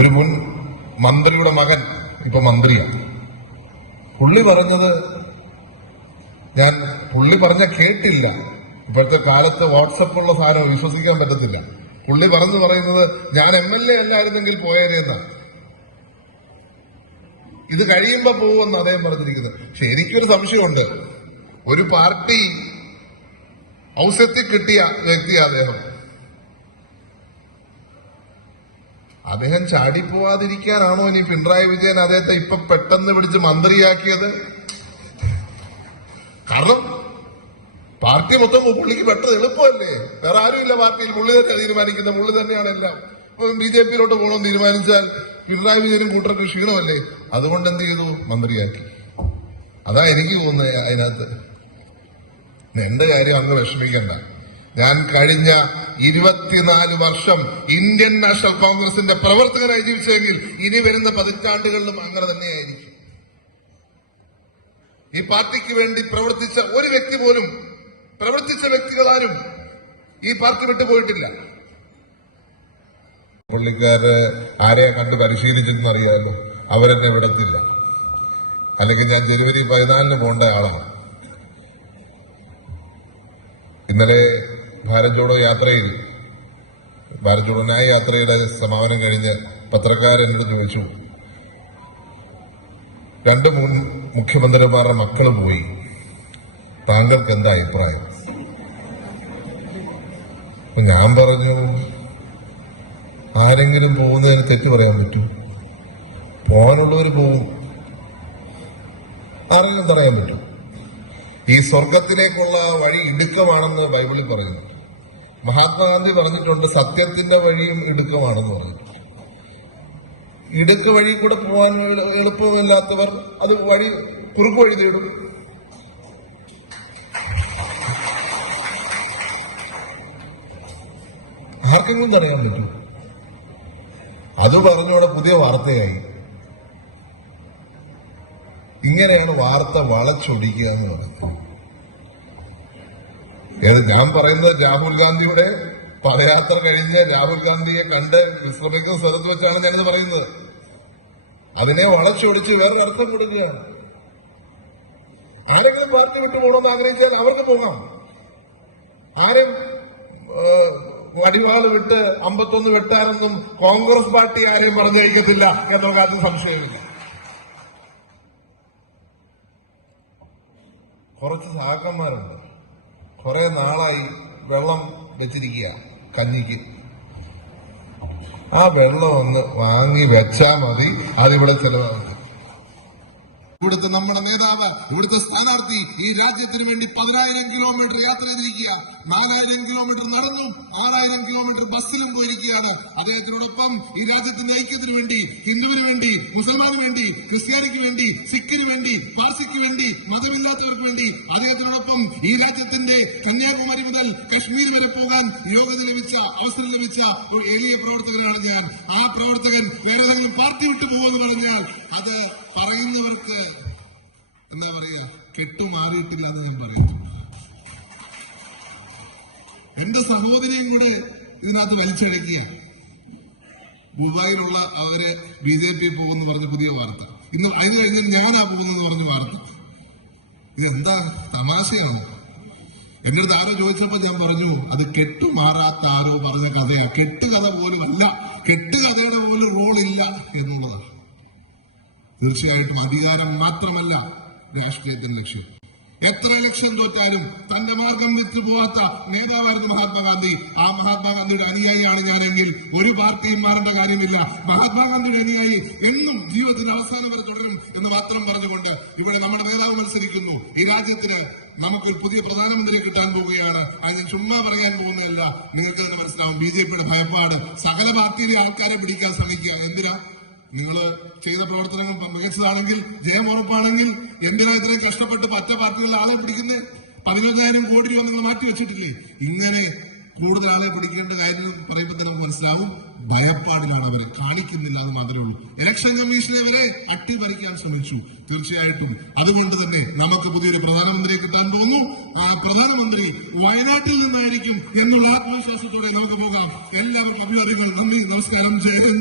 ഒരു മുൻ മന്ത്രിയുടെ മകൻ ഇപ്പൊ മന്ത്രിയാണ്. പുള്ളി പറഞ്ഞത് ഞാൻ പുള്ളി പറഞ്ഞ കേട്ടില്ല. ഇപ്പോഴത്തെ കാലത്ത് വാട്സപ്പുള്ള സാധനം വിശ്വസിക്കാൻ പറ്റത്തില്ല. പുള്ളി പറഞ്ഞു പറയുന്നത് ഞാൻ എം എൽ എ അല്ലായിരുന്നെങ്കിൽ പോയേനെന്നാണ് ഇത് കഴിയുമ്പോ പോവെന്ന് അദ്ദേഹം പറഞ്ഞിരിക്കുന്നത്. പക്ഷെ എനിക്കൊരു സംശയമുണ്ട്. ഒരു പാർട്ടി ഔസത്തിൽ കിട്ടിയ വ്യക്തിയാണ് അദ്ദേഹം. അദ്ദേഹം ചാടിപ്പോവാതിരിക്കാനാണോ ഇനി പിണറായി വിജയൻ അദ്ദേഹത്തെ ഇപ്പൊ പെട്ടെന്ന് പിടിച്ച് മന്ത്രിയാക്കിയത്? കാരണം പാർട്ടി മൊത്തം പുള്ളിക്ക് പെട്ടെന്ന് എളുപ്പമല്ലേ? വേറെ ആരുമില്ല പാർട്ടിയിൽ. പുള്ളി തന്നെ തീരുമാനിക്കുന്നത്. പുള്ളി തന്നെയാണ് എല്ലാം. ഇപ്പം ബി ജെ പിയിലോട്ട് പോകണമെന്ന് തീരുമാനിച്ചാൽ പിണറായി വിജയനും കൂട്ടർക്ക് ക്ഷീണമല്ലേ? അതുകൊണ്ട് എന്ത് ചെയ്തു? മന്ത്രിയാക്കി. അതാ എനിക്ക് തോന്നുന്നത് അതിനകത്ത്. എന്റെ കാര്യം അങ്ങ് വിഷമിക്കണ്ട. ഞാൻ കഴിഞ്ഞ ഇരുപത്തിനാല് വർഷം ഇന്ത്യൻ നാഷണൽ കോൺഗ്രസിന്റെ പ്രവർത്തകനായി ജീവിച്ചെങ്കിൽ ഇനി വരുന്ന പതിറ്റാണ്ടുകളിലും അങ്ങനെ തന്നെയായിരിക്കും. ഈ പാർട്ടിക്ക് വേണ്ടി പ്രവർത്തിച്ച ഒരു വ്യക്തി പോലും പ്രവർത്തിച്ച വ്യക്തികളാരും ഈ പാർട്ടി വിട്ടുപോയിട്ടില്ല പുള്ളിക്കാര് ആരെയാ കണ്ട് പരിശീലിച്ചെന്ന് അറിയാമല്ലോ. അവരെന്നെ വിടത്തില്ല. അല്ലെങ്കിൽ ഞാൻ ജനുവരി പതിനാലിന് പോകേണ്ട ആളാണ്. ഇന്നലെ ഭാരത് ജോഡോ യാത്രയിൽ ഭാരത് ജോഡോ ന്യായ യാത്രയുടെ സമാപനം കഴിഞ്ഞ് പത്രക്കാരെന്നോട് ചോദിച്ചു രണ്ട് മുൻ മുഖ്യമന്ത്രിമാരുടെ മക്കൾ പോയി. താങ്കൾക്ക് എന്താ അഭിപ്രായം? ഞാൻ പറഞ്ഞു ആരെങ്കിലും പോകുന്നതിന് തെറ്റ് പറയാൻ പറ്റൂ. പോകാനുള്ളവർ പോവും ആരെങ്കിലും പറയാൻ പറ്റും. ഈ സ്വർഗത്തിലേക്കുള്ള വഴി ഇടുക്കമാണെന്ന് ബൈബിളിൽ പറയുന്നു. മഹാത്മാഗാന്ധി പറഞ്ഞിട്ടുണ്ട് സത്യത്തിന്റെ വഴിയും ഇടുക്കമാണെന്ന് പറഞ്ഞിട്ടുണ്ട് ഇടുക്ക വഴി കൂടെ പോകാൻ എളുപ്പമില്ലാത്തവർ അത് വഴി കുറുക്ക് വഴി തേടും. ആർക്കെങ്കിലും തടയാൻ പറ്റും അത് പറഞ്ഞവിടെ പുതിയ വാർത്തയായി. ഇങ്ങനെയാണ് വാർത്ത വളച്ചൊടിക്കുക എന്ന് പറയുന്നത്. ഏത് ഞാൻ പറയുന്നത് രാഹുൽ ഗാന്ധിയുടെ പദയാത്ര കഴിഞ്ഞ് രാഹുൽ ഗാന്ധിയെ കണ്ട് വിശ്രമിക്കുന്ന സ്ഥലത്ത് വെച്ചാണ് ഞാനിത് പറയുന്നത്. അതിനെ വളച്ചൊടിച്ച് വേറൊരു അർത്ഥം കൊടുക്കുകയാണ് ആരെങ്കിലും പാർട്ടി വിട്ടു പോകണമെന്ന് ആഗ്രഹിച്ചാൽ അവർക്ക് പോകാം. ആരും വടിവാൾ വിട്ട് അമ്പത്തൊന്ന് വെട്ടാനൊന്നും കോൺഗ്രസ് പാർട്ടി ആരെയും പറഞ്ഞയക്കത്തില്ല എന്നുള്ള കാര്യത്തിൽ സംശയമില്ല. കുറച്ച് സഹാക്കന്മാരുണ്ട് കുറെ നാളായി വെള്ളം വെച്ചിരിക്കുക കഞ്ഞിക്ക്. ആ വെള്ളം ഒന്ന് വാങ്ങി വെച്ചാൽ മതി. അതിവിടെ ചെലവാകും ഇവിടുത്തെ നമ്മുടെ നേതാവ് ഇവിടുത്തെ സ്ഥാനാർത്ഥി ഈ രാജ്യത്തിന് വേണ്ടി പതിനായിരം കിലോമീറ്റർ യാത്ര ചെയ്തിരിക്കുക നാലായിരം കിലോമീറ്റർ നടന്നു ആറായിരം കിലോമീറ്റർ ബസ്സിലും പോയിരിക്കുകയാണ്. അദ്ദേഹത്തിനോടൊപ്പം ഈ രാജ്യത്തിന്റെ ഐക്യത്തിന് വേണ്ടി ഹിന്ദുവിന് വേണ്ടി മുസൽമാന് വേണ്ടി ക്രിസ്ത്യാനിക്ക് വേണ്ടി സിഖിന് വേണ്ടി പാർസിക്ക് വേണ്ടി മതമില്ലാത്തവർക്ക് വേണ്ടി അദ്ദേഹത്തിനോടൊപ്പം ഈ രാജ്യത്തിന്റെ കന്യാകുമാരി മുതൽ കശ്മീർ വരെ പോകാൻ യോഗ്യത ലഭിച്ച അവസരം ലഭിച്ച ഒരു എളിയ പ്രവർത്തകനാണ് ഞാൻ. ആ പ്രവർത്തകൻ വേറെ പാർട്ടി വിട്ടു പോകുമെന്ന് പറഞ്ഞാൽ അത് പറയുന്നവർക്ക് എന്താ പറയാ കെട്ടുമാറിയിട്ടില്ല എന്ന് ഞാൻ പറയും. എന്റെ സഹോദരിയും കൂടി ഇതിനകത്ത് വലിച്ചടക്കിയ ദുബായിലുള്ള അവർ ബി ജെ പി പോകുമെന്ന് പറഞ്ഞ പുതിയ വാർത്ത. ഇന്ന് അതിന് കഴിഞ്ഞ് ഞാനാ പോകുന്നെന്ന് പറഞ്ഞ വാർത്ത. ഇതെന്താ തമാശയാണ്? എന്റെ അടുത്ത് ആരോ ചോദിച്ചപ്പോ ഞാൻ പറഞ്ഞു അത് കെട്ടുമാറാത്ത ആരോ പറഞ്ഞ കഥയാ. കെട്ടുകഥ പോലും അല്ല. കെട്ടുകഥയുടെ പോലും റോൾ ഇല്ല എന്നുള്ളതാണ്. തീർച്ചയായിട്ടും അധികാരം മാത്രമല്ല രാഷ്ട്രീയത്തിന്റെ ലക്ഷ്യം. എത്ര ലക്ഷ്യം തോറ്റാലും തന്റെ മാർഗം വിട്ടു പോവാത്ത നേതാവായിരുന്നു മഹാത്മാഗാന്ധി. ആ മഹാത്മാഗാന്ധിയുടെ അനുയായിയാണ് ഞാനെങ്കിൽ ഒരു പാർട്ടിയും മാറേണ്ട കാര്യമില്ല. മഹാത്മാഗാന്ധിയുടെ അനുയായി എന്നും ജീവിതത്തിന്റെ അവസാനം വരെ തുടരും എന്ന് മാത്രം പറഞ്ഞുകൊണ്ട് ഇവിടെ നമ്മുടെ നേതാവ് മത്സരിക്കുന്നു. ഈ രാജ്യത്തിന് നമുക്ക് പുതിയ പ്രധാനമന്ത്രിയെ കിട്ടാൻ പോവുകയാണ്. അത് ഞാൻ ചുമ്മാ പറയാൻ പോകുന്നതല്ല. നിങ്ങൾക്ക് തന്നെ മനസ്സിലാവും. ബി ജെ പിയുടെ ഭയപ്പാട്. സകല പാർട്ടിയിലെ ആൾക്കാരെ പിടിക്കാൻ ശ്രമിക്കുക. എന്തിനാ? നിങ്ങൾ ചെയ്ത പ്രവർത്തനങ്ങൾ മികച്ചതാണെങ്കിൽ ജയം ഉറപ്പാണെങ്കിൽ എന്റെ ഇത്രയും കഷ്ടപ്പെട്ട് മറ്റേ പാർട്ടികളിലെ ആളെ പിടിക്കുന്നത് പതിനൊന്നായിരം കോടി രൂപ നിങ്ങൾ മാറ്റി വെച്ചിട്ടില്ലേ? ഇങ്ങനെ കൂടുതൽ ആളെ പിടിക്കേണ്ട കാര്യം പറയുമ്പോൾ തന്നെ മനസ്സിലാവും. ഭയപ്പാടിലാണ് അവരെ. കാണിക്കുന്നില്ല അത് മാത്രമേ ഉള്ളൂ. ഇലക്ഷൻ കമ്മീഷനെ വരെ അട്ടിമറിക്കാൻ ശ്രമിച്ചു. തീർച്ചയായിട്ടും. അതുകൊണ്ട് തന്നെ നമുക്ക് പുതിയൊരു പ്രധാനമന്ത്രിയെ കിട്ടാൻ പോകുന്നു. ആ പ്രധാനമന്ത്രി വയനാട്ടിൽ നിന്നായിരിക്കും എന്നുള്ള ആത്മവിശ്വാസത്തോടെ നമുക്ക് പോകാം. എല്ലാവർക്കും അഭിവാദ്യങ്ങൾ നന്ദി. നമസ്കാരം. ജയചന്ദ്